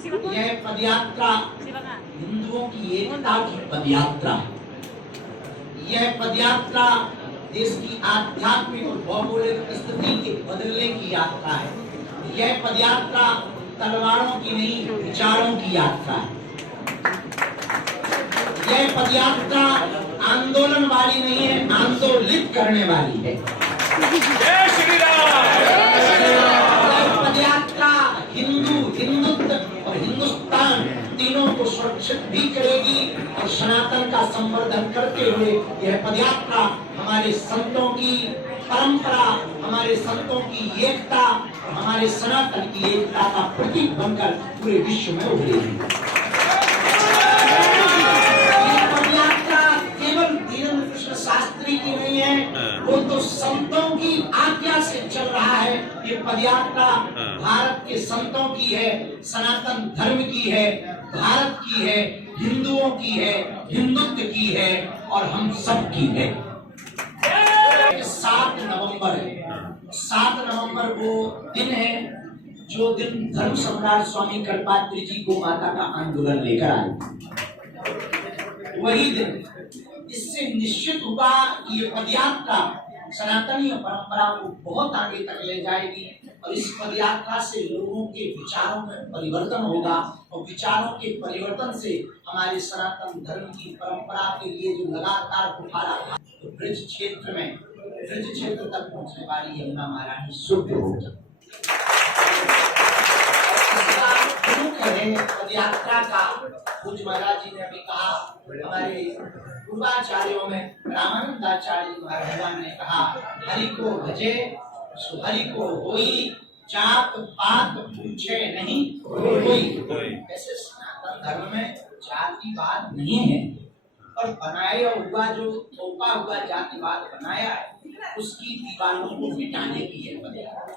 यह पदयात्रा हिंदुओं की एकता की पदयात्रा है। यह पदयात्रा देश की आध्यात्मिक और भौगोलिक स्थिति के बदलने की यात्रा है। यह पदयात्रा तलवारों की नहीं, विचारों की यात्रा है। यह पदयात्रा आंदोलन वाली नहीं है, आंदोलित करने वाली है। जय श्री राम। यह पदयात्रा हिंदुत्व और हिंदुस्तान तीनों को सुरक्षित भी करेगी और सनातन का संवर्धन करते हुए यह पदयात्रा हमारे संतों की परंपरा, हमारे संतों की एकता और हमारे सनातन की एकता का प्रतीक बनकर पूरे विश्व में उभरेगी। यह पदयात्रा केवल धीरेन्द्र कृष्ण शास्त्री की नहीं है, वो तो संतों की आज्ञा से चल रहा है। ये पदयात्रा भारत के संतों की है, सनातन धर्म की है, भारत की है, हिंदुओं की है, हिंदुत्व की है और हम सब की है। 7 नवंबर है। 7 नवंबर वो दिन है जो दिन धर्म सम्राट स्वामी कल्पात्री जी को माता का आंदोलन लेकर आए। वही दिन इससे निश्चित हुआ कि ये पदयात्रा सनातनी परंपरा को बहुत आगे तक ले जाएगी और इस पदयात्रा से लोगों के विचारों में परिवर्तन होगा और विचारों के परिवर्तन से हमारे सनातन धर्म की परंपरा के लिए जो लगातार बुखारा था तो ब्रज क्षेत्र तक पहुंचने वाली यमुना महारानी शुभ होगी। पदयात्रा का पूज्य महाराज जी ने अभी कहा, हमारे पूर्वाचार्यों में रामानंदाचार्य महाराज ने कहा, हरि को भजे सो हरि को होई, जात पात पूछे नहीं कोई। ऐसे सनातन धर्म में जातिवाद नहीं है और बनाया हुआ जो थोपा हुआ जातिवाद बनाया है उसकी दीवारों को मिटाने की है पदयात्रा।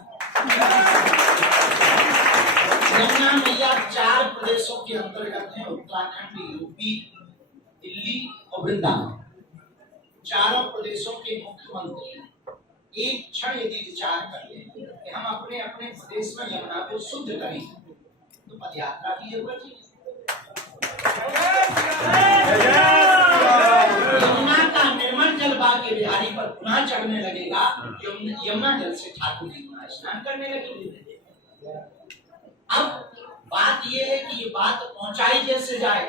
यमुना मैया 4 प्रदेशों के अंतर्गत है, उत्तराखंड, यूपी, दिल्ली और वृंदावन। चारों प्रदेशों के मुख्यमंत्री एक क्षण यदि विचार कर लें कि हम अपने अपने प्रदेश में यमुना को शुद्ध करें तो पदयात्रा की जरूरत है। यमुना का निर्मल जल बाके बिहारी पर पुनः चढ़ने लगेगा, यमुना जल से ठाकुर जी पुनः स्नान करने लगेंगे। अब बात यह है कि ये बात पहुंचाई कैसे जाए,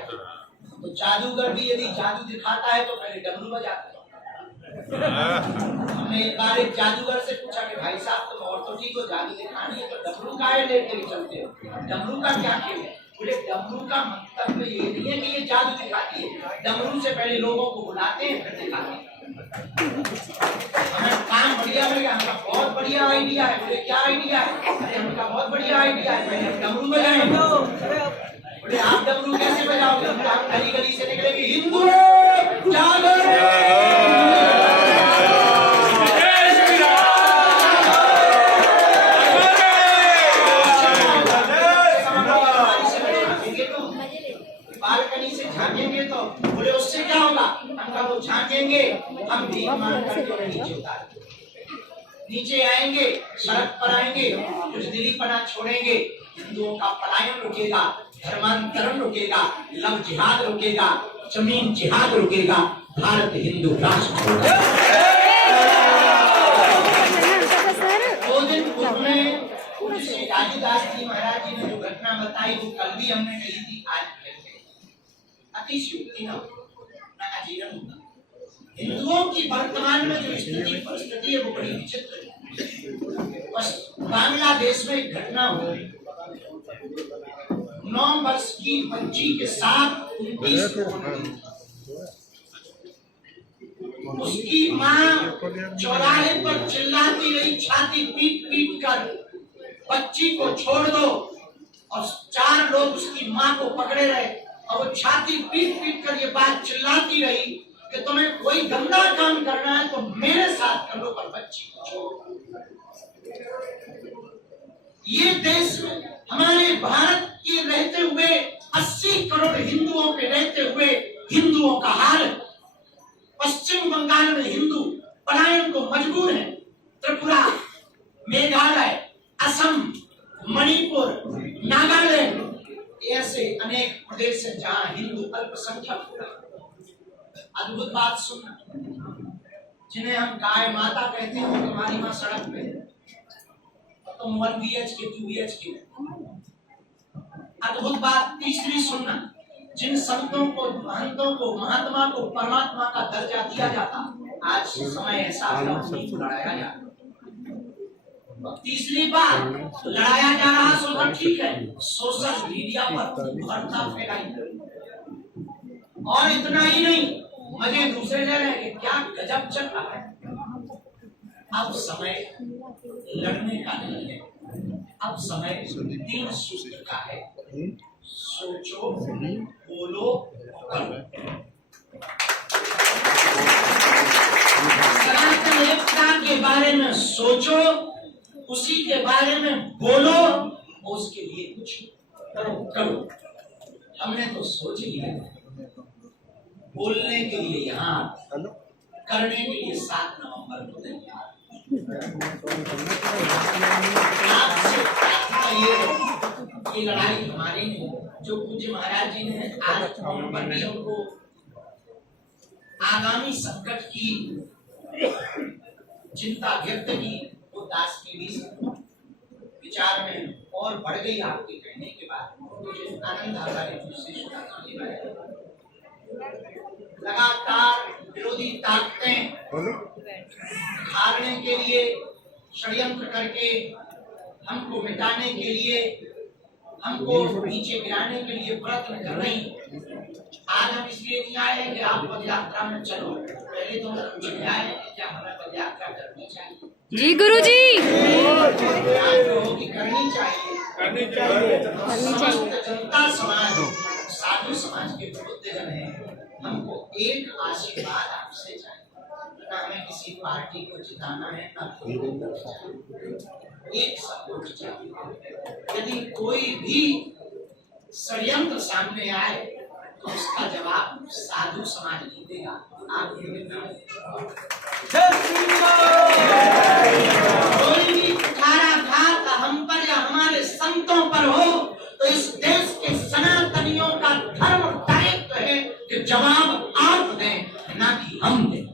तो जादूगर भी यदि जादू दिखाता है तो पहले डमरू बजाता है। हमने एक बार एक जादूगर से पूछा कि भाई साहब तुम औरतों को जादू दिखानी है तो डमरू काहे लेके चलते हो, डमरू का क्या खेल है? बोले डमरू का मतलब ये नहीं है कि ये जादू दिखाती है, डमरू से पहले लोगों को बुलाते हैं फिर दिखाते हैं। हमें काम बढ़िया लगा, हमका बहुत बढ़िया आइडिया है। बोले क्या आइडिया है? अरे हमका बहुत बढ़िया आइडिया है, पहले डमरू बजाएं। बोले आप डमरू कैसे बजाओगे? आप गली गली से निकलेंगे, हिंदू जागो। बालकनी से झांकेंगे तो बोले उससे क्या होगा? हमका वो झांकेंगे, हम भीख मांग करके नीचे उतारेंगे, नीचे आएंगे, सड़क पर आएंगे, बुजदिलीपना छोड़ेंगे, हिंदुओं का पलायन रुकेगा, धर्मांतरण रुकेगा, लव जिहाद रुकेगा, जमीन जिहाद रुकेगा, भारत हिंदू राष्ट्र होगा। 2 दिन पूर्व में पूज्य श्री राजूदास जी महाराज जी ने जो घटना बताई वो कल भी हमने कही थी, आज अतिशयोक्ति न अजीर्ण होगा। हिंदुओं की वर्तमान में जो परिस्थिति है वो बड़ी विचित्र है। बांग्लादेश में एक घटना हुई, 9 वर्ष की बच्ची के साथ 29 उसकी माँ चौराहे पर चिल्लाती रही, छाती पीट पीट कर बच्ची को छोड़ दो, और 4 लोग उसकी माँ को पकड़े रहे और वो छाती पीट पीट कर ये बात चिल्लाती रही कि तुम्हें कोई गंदा काम करना है तो मेरे साथ कर लो, पर बच्ची को छोड़ो। ये देश में हमारे भारत के रहते हुए 80 करोड़ हिंदुओं के रहते हुए हिंदुओं का हाल, पश्चिम बंगाल में हिंदू पलायन को मजबूर है। त्रिपुरा, मेघालय, असम, मणिपुर, नागालैंड, ऐसे अनेक प्रदेश हैं जहां हिंदू अल्पसंख्यक हो रहे। अद्भुत बात सुनना, जिन्हें हम गाय माता कहते हैं, वो हमारी माँ सड़क पे तुम 1 BHK 2 BHK। अद्भुत बात तीसरी सुनना, जिन संतों को, महंतों को, महात्मा को परमात्मा का दर्जा दिया जाता, आज समय ऐसा लड़ाया जाता। तीसरी बात, लड़ाया जा रहा सो तो ठीक है, सोशल मीडिया पर भरता फैलाई। और इतना ही नहीं, मजे दूसरे ले रहे हैं, क्या गजब चल रहा है। अब समय लड़ने का नहीं है, अब समय 3 सूत्र का है, सोचो, बोलो, करो। सनातन एकता के बारे में सोचो, उसी के बारे में बोलो, और उसके लिए कुछ करो। हमने तो सोच लिया, बोलने के लिए यहाँ, करने के लिए 7 नवंबर को तैयार। आपसे प्रार्थना ये लड़ाई हमारी नहीं, जो पूज्य महाराज जी ने आज हमको आगामी संकट की चिंता व्यक्त की, वो दास की भी विचार में और बढ़ गई आपके कहने के बाद। मुझे आनंद आता है लगातार विरोधी ताकतें भागने के लिए, षड्यंत्र करके हमको मिटाने के लिए, हमको नीचे गिराने के लिए प्रयत्न कर रही। आज हम इसलिए नहीं आए कि आप पद यात्रा में चलो, पहले तो पूछने आए कि क्या हमें पद यात्रा करनी चाहिए। जी गुरुजी, करनी चाहिए। जनता समाज, साधु समाज के प्रबुद्धजन है, हमको एक आशीर्वाद आपसे चाहिए। ना हमें किसी पार्टी को जिताना है, ना एक सपोर्ट चाहिए। यदि कोई भी षड्यंत्र सामने आए तो उसका जवाब साधु समाज नहीं देगा। आप कोई भी कुठाराघात हम पर या हमारे संतों पर हो तो इस देश के सनातनियों का धर्म दायित्व है कि जवाब आप दें, ना कि हम दें।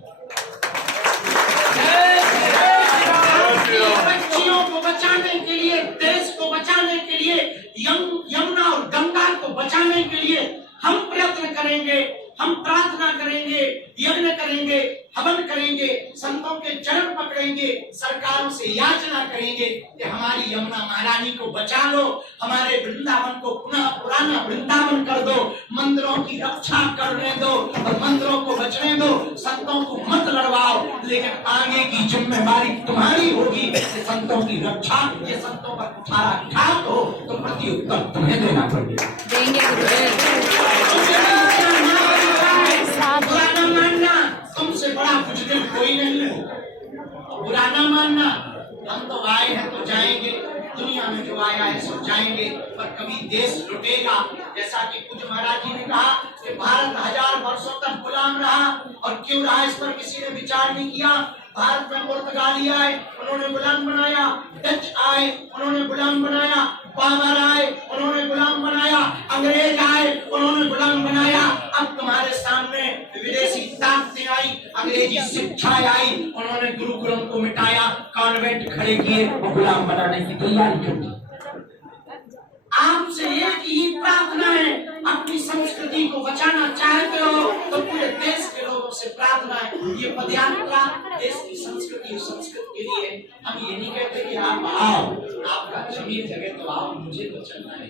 बच्चियों को बचाने के लिए, देश को बचाने के लिए, यमुना और गंगा को बचाने के लिए हम प्रयत्न करेंगे, हम प्रार्थना करेंगे, यज्ञ करेंगे, हवन करेंगे, संतों के चरण पकड़ेंगे, सरकारों से याचना करेंगे कि हमारी यमुना महारानी को बचा लो, हमारे वृंदावन को पुनः पुराना वृंदावन कर दो, मंदिरों की रक्षा करने दो और मंदिरों को बचने दो, संतों को मत लड़वाओ। लेकिन आगे की जिम्मेदारी तुम्हारी होगी कि संतों की रक्षा, ये संतों पर कुठाराघात हो तो प्रत्युत्तर तुम्हें देना पड़ेगा। बुरा न मानना, तुमसे बड़ा बुजुर्ग कोई नहीं हो। बुरा न मानना, हम तो आए हैं तो जाएंगे, दुनिया में जो आया है सब जाएंगे, पर कभी देश लुटेगा। जैसा कि पूज्य महाराज जी ने कहा कि भारत 1000 वर्षों तक गुलाम रहा, और क्यों रहा इस पर किसी ने विचार नहीं किया। भारत में पुर्तगाली आए, उन्होंने गुलाम बनाया, डच आए, उन्होंने गुलाम बनाया, बाबर आए, उन्होंने गुलाम बनाया, अंग्रेज आए, उन्होंने गुलाम बनाया। अब तुम्हारे सामने विदेशी ताकतें आई, अंग्रेजी शिक्षा आई, उन्होंने गुरुकुलों को मिटाया, कॉन्वेंट खड़े किए और गुलाम बनाने की तैयारी कर दी। आपसे एक ही प्रार्थना है, अपनी संस्कृति को बचाना चाहते हो तो पूरे देश के लोगों से प्रार्थना है, ये पदयात्रा देश की संस्कृति और संस्कृति के लिए। हम ये नहीं कहते कि आप आओ, आपका जमीन जगह तो आओ, मुझे तो चलना है।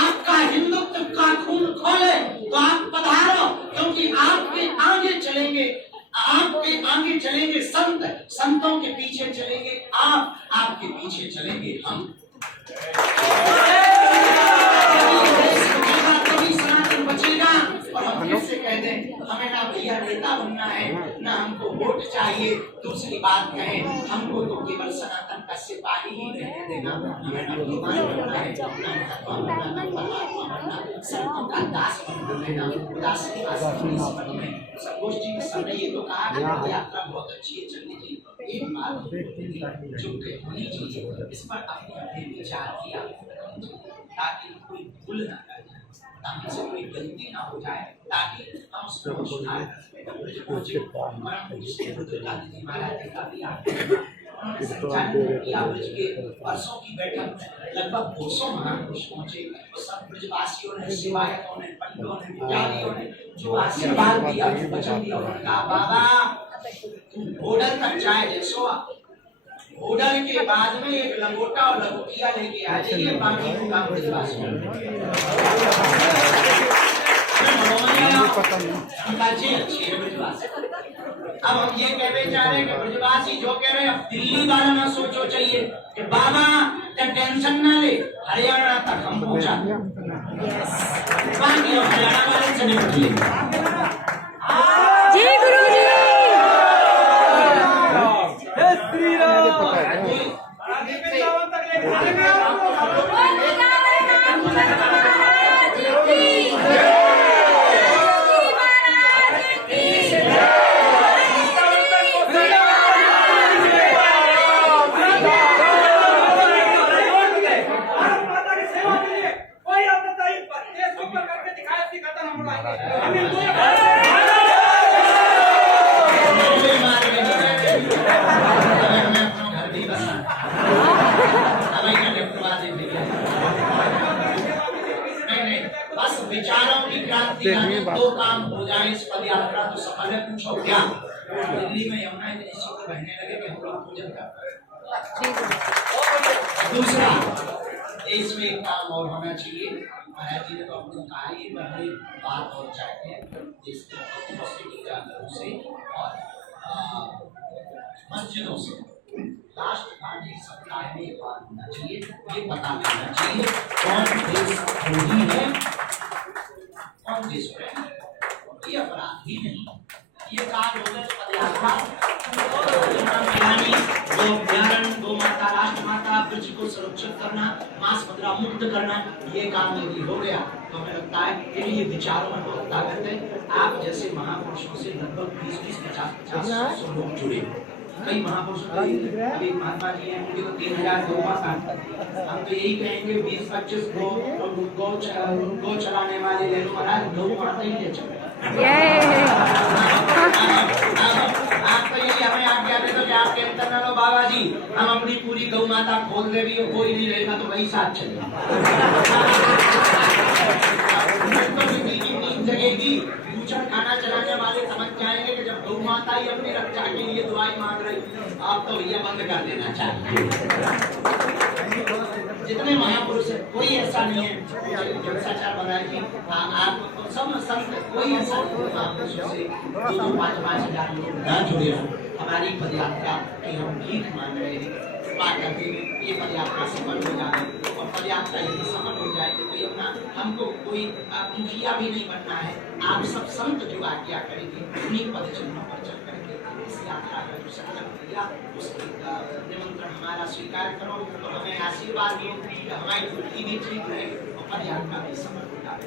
आपका हिंदुत्व का खून खोले तो आप पधारो, क्योंकि आपके आगे चलेंगे, आपके आगे चलेंगे संत, संतों के पीछे चलेंगे आप, आपके पीछे चलेंगे हम। तभी सनातन बचेगा। और हम फिर से कह दें, हमें ना भैया नेता बनना है, ना हमको वोट चाहिए। दूसरी बात कहें, हमको तो केवल सनातन का सिपाही ही रहने देना, हमें ना भगवान बनना है, ना परमात्मा बनना, संतों का दास बनना, उदासी संगोष्ठी के समय ये तो कहा कि यात्रा बहुत अच्छी है, चलनी चाहिए। एक बात जो होनी चाहिए इस पर अपने विचार किया ताकि कोई भूल ना कर जाए, ताकि से कोई गलती ना हो जाए, ताकि हम उसको सुधार कर सकें। महाराज जी का भी वर्षों की बैठक में लगभग 200 महापुरुष पहुंचे। सब ब्रजवासियों ने, सेवायतों ने, पंडितों ने, पुजारियों ने जो आशीर्वाद दिया, जो वचन दिया, उन्होंने कहा बाबा होटल तक चाय ले सो, होटल के बाद में एक लंगोटा और लंगोटिया लेके आ जाइए, बाकी को काम ब्रजवासियों ने। अब हम ये कहने जा रहे हैं कि ब्रजवासी जो कह रहे हैं, अब दिल्ली वाला ना सोचो चाहिए कि बाबा टेंशन ना ले, हरियाणा तक हम पहुंचा, बाकी हरियाणा वाले से निपट लेंगे। जय गुरु जी। जय श्री राम। बस विचारों की क्रांति आने, दो काम हो जाए इस पद यात्रा तो सफल है। पूछो क्या? दिल्ली में यमुना इतनी शुद्ध बहने लगे कि हम लोग पूजन करते हैं। दूसरा, देश में एक काम और होना चाहिए। महाराज जी ने तो आपको कहा ये बड़ी बात और चाहते हैं देश के उपस्थिति से और मस्जिदों से लास्ट गांधी सप्ताह में एक बात होना चाहिए, ये पता करना चाहिए कौन देश द्रोही है, कौन देश प्रेमी है। ये अपराधी नहीं, ये कार्य हो गए पदयात्रा, गो अभ्यारण, गो माता, राष्ट्र माता, ब्रज को सुरक्षित करना, मांस मदिरा मुक्त करना, ये काम यदि हो गया तो हमें लगता है कि ये विचारों में बहुत ताकत है। आप जैसे महापुरुषों से लगभग 20-20, 50-50 लोग जुड़े। कई महापुरुषों अभी महात्मा जी हैं, उनके तो 3000 गौ माता। हम तो यही कहेंगे 20-25 गौ चलाने वाले ले लो महाराज, गौ माता ही ले चले। आप तो यही हमें आज्ञा दे दो कि आप कहते ना लो बाबा जी हम अपनी पूरी गौ माता खोल दे रही हो, कोई नहीं रहेगा तो वही साथ चलेगा। जगेगी खाना चलाने वाले समझ जाएंगे कि जब गौ माता ही अपनी रक्षा के लिए दुआई मांग रही, आप तो भैया बंद कर देना चाहिए। जितने महापुरुष है कोई ऐसा नहीं है जलसाचार बनाए कि आप सब संत, कोई ऐसा नहीं महापुरुषों से 2-5 हजार लोग न जुड़े हो। हमारी पदयात्रा की हम भीख मांग रहे हैं, ये पदयात्रा सफल हो जाए और पदयात्रा यदि सफल हो जाए तो कोई अपना हमको कोई मुखिया भी नहीं बनना है। आप सब संत जो आज्ञा करेंगे उन्हीं पद चिन्हों पर चल करके इस यात्रा का जो संकल्प लिया उसकी निमंत्रण हमारा स्वीकार करो और हमें आशीर्वाद दो कि हमारी बुद्धि भी ठीक रहे और पदयात्रा भी सफल हो जाए।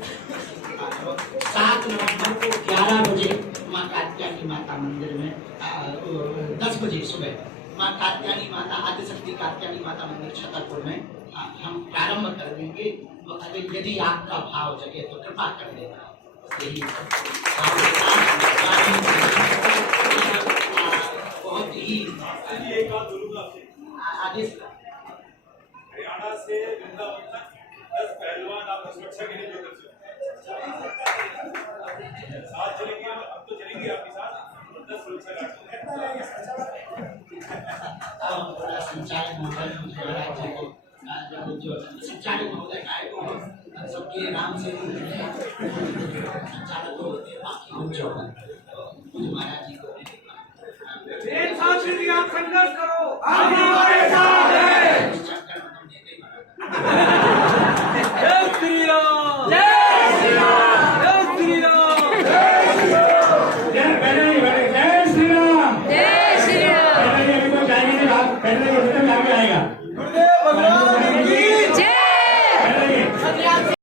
7 नवंबर को 11 बजे माँ कात्यायनी माता मंदिर में 10 बजे सुबह माँ कात्यायनी माता, आदिशक्ति कात्यायनी माता मंदिर छतरपुर में हम प्रारंभ कर देंगे। यदि आपका भाव जगे तो कृपा कर देना। यही बहुत ही आदेश हरियाणा से वृंदावन तक 10 पहलवान आप सुरक्षा के लिए साथ चलेंगे, अब तो चलेंगे आपके साथ 10 सुरक्षा गार्ड। संचालक महोदय संचालक महोदय का है सबके नाम से संचालक होते हैं, बाकी हम जो महाराज जी को